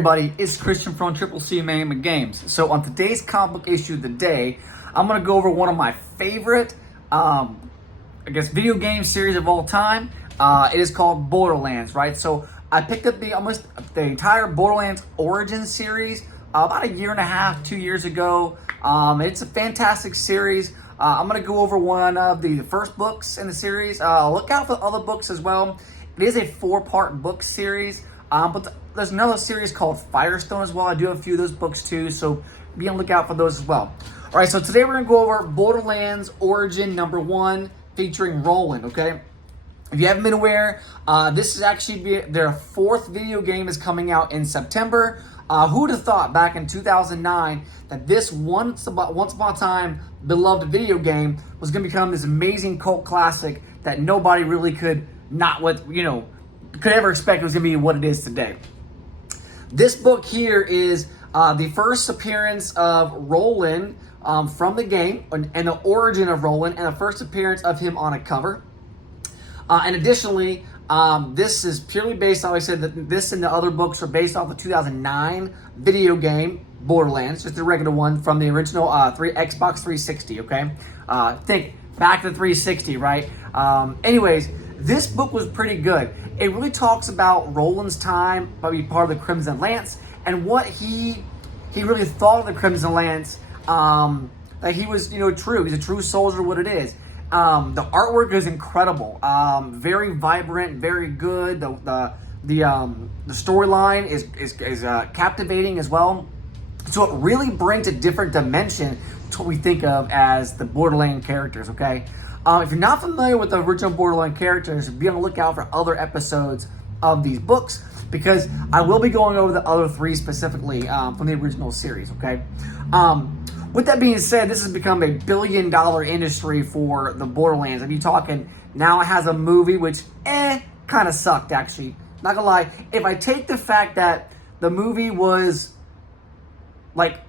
everybody, it's Christian from CCMA Games. So on today's comic book issue of the day, I'm going to go over one of my favorite, video game series of all time. It is called Borderlands, right? So I picked up the entire Borderlands Origin series about a year and a half, 2 years ago. It's a fantastic series. I'm going to go over one of the first books in the series. Look out for other books as well. It is a 4-part book series. But there's another series called Firestone as well. I do have a few of those books too, so be on the lookout for those as well. All right, so today we're going to go over Borderlands Origin #1 featuring Roland, okay? If you haven't been aware, this is actually their 4th video game is coming out in September. Who would have thought back in 2009 that this once upon a time beloved video game was going to become this amazing cult classic that nobody really could could ever expect it was going to be what it is today. This book here is the first appearance of Roland from the game, and the origin of Roland, and the first appearance of him on a cover. And additionally, this is purely based on, like I said, that this and the other books are based off the 2009 video game, Borderlands, just the regular one from the original Xbox 360, okay? Think back to 360, right? Anyways, this book was pretty good. It really talks about Roland's time, probably part of the Crimson Lance, and what he really thought of the Crimson Lance. That he was, true. He's a true soldier. What it is. The artwork is incredible. Very vibrant, very good. The storyline is captivating as well. So it really brings a different dimension to what we think of as the Borderlands characters. Okay. If you're not familiar with the original Borderlands characters, be on the lookout for other episodes of these books, because I will be going over the other 3 specifically from the original series, okay? With that being said, this has become a billion-dollar industry for the Borderlands. If you're talking, now it has a movie, which, kind of sucked, actually. Not gonna lie. If I take the fact that the movie was,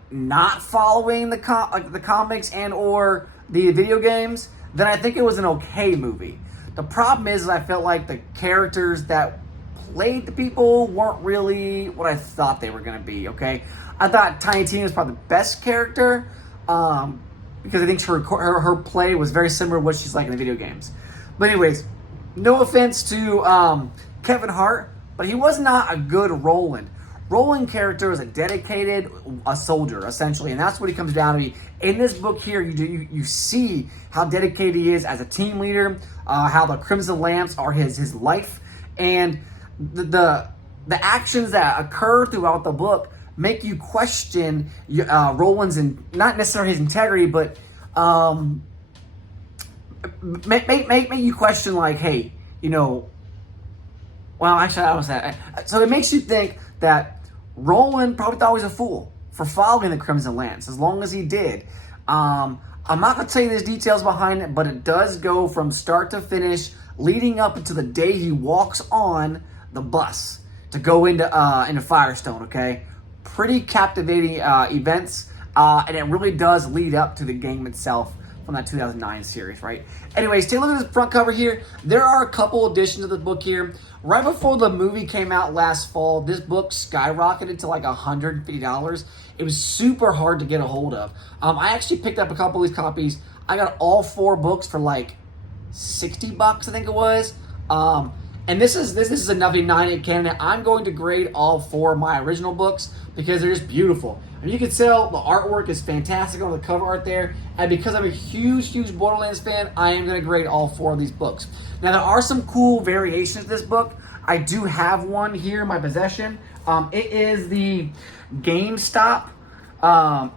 not following the comics and or the video games, then I think it was an okay movie. The problem is I felt like the characters that played the people weren't really what I thought they were going to be, okay? I thought Tiny Tina was probably the best character because I think her play was very similar to what she's like in the video games. But anyways, no offense to Kevin Hart, but he was not a good Roland. Roland character is a dedicated soldier, essentially, and that's what he comes down to be. In this book here, you see how dedicated he is as a team leader, how the Crimson Lamps are his life, and the actions that occur throughout the book make you question Roland's, not necessarily his integrity, but make you question, like, hey, well, actually, I was that. So it makes you think that Roland probably thought he was a fool for following the Crimson Lance, as long as he did. I'm not going to tell you the details behind it, but it does go from start to finish, leading up until the day he walks on the bus to go into Firestone, okay? Pretty captivating events, and it really does lead up to the game itself from that 2009 series, right? Anyways, take a look at this front cover here. There are a couple editions of the book here. Right before the movie came out last fall, this book skyrocketed to like $150. It was super hard to get a hold of. I actually picked up a couple of these copies. I got all 4 books for like $60, I think it was. And this is a 9 candidate. I'm going to grade all 4 of my original books because they're just beautiful. And you can tell the artwork is fantastic on the cover art there. And because I'm a huge Borderlands fan, I am going to grade all 4 of these books. Now, there are some cool variations to this book. I do have one here in my possession. It is the GameStop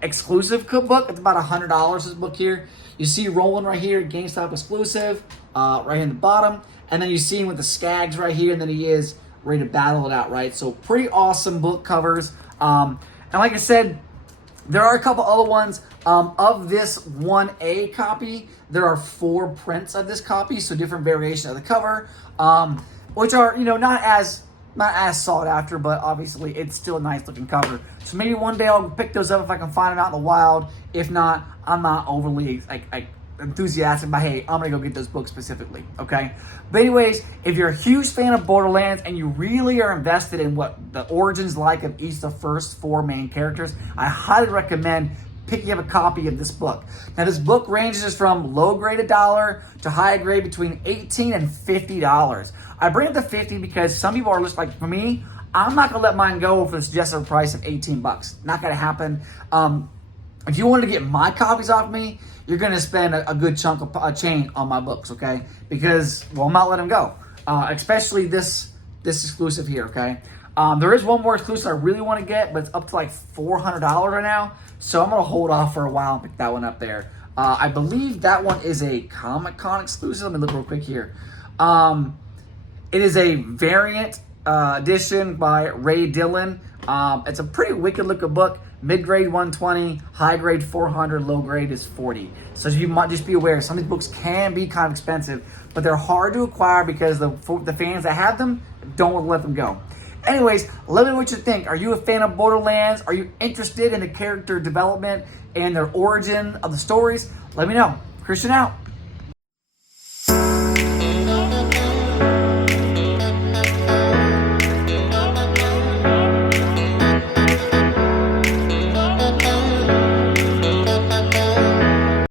exclusive book. It's about $100, this book here. You see Roland right here, GameStop exclusive, right here in the bottom. And then you see him with the Skags right here, and then he is ready to battle it out, right? So pretty awesome book covers. And like I said, there are a couple other ones. Of this 1A copy, there are 4 prints of this copy, so different variations of the cover, which are, not as sought after, but obviously it's still a nice looking cover. So maybe one day I'll pick those up if I can find them out in the wild. If not, I'm not overly enthusiastic about, hey, I'm gonna go get those books specifically, okay? But anyways, if you're a huge fan of Borderlands and you really are invested in what the origins like of each of the first 4 main characters, I highly recommend picking up a copy of this book. Now, this book ranges from low grade $1 to high grade between $18 and $50. I bring up the 50 because some people are just like, for me, I'm not gonna let mine go for the suggested price of 18 bucks. Not gonna happen. If you wanted to get my copies off me, you're gonna spend a good chunk of a chain on my books, okay? Because, well, I'm not letting them go. Especially this exclusive here, okay? There is one more exclusive I really want to get, but it's up to like $400 right now. So I'm gonna hold off for a while and pick that one up there. I believe that one is a Comic-Con exclusive. Let me look real quick here. It is a variant edition by Ray Dillon. It's a pretty wicked looking book. Mid-grade 120, high-grade 400, low-grade is 40. So you might just be aware, some of these books can be kind of expensive, but they're hard to acquire because the fans that have them don't want to let them go. Anyways, let me know what you think. Are you a fan of Borderlands? Are you interested in the character development and their origin of the stories? Let me know. Christian out.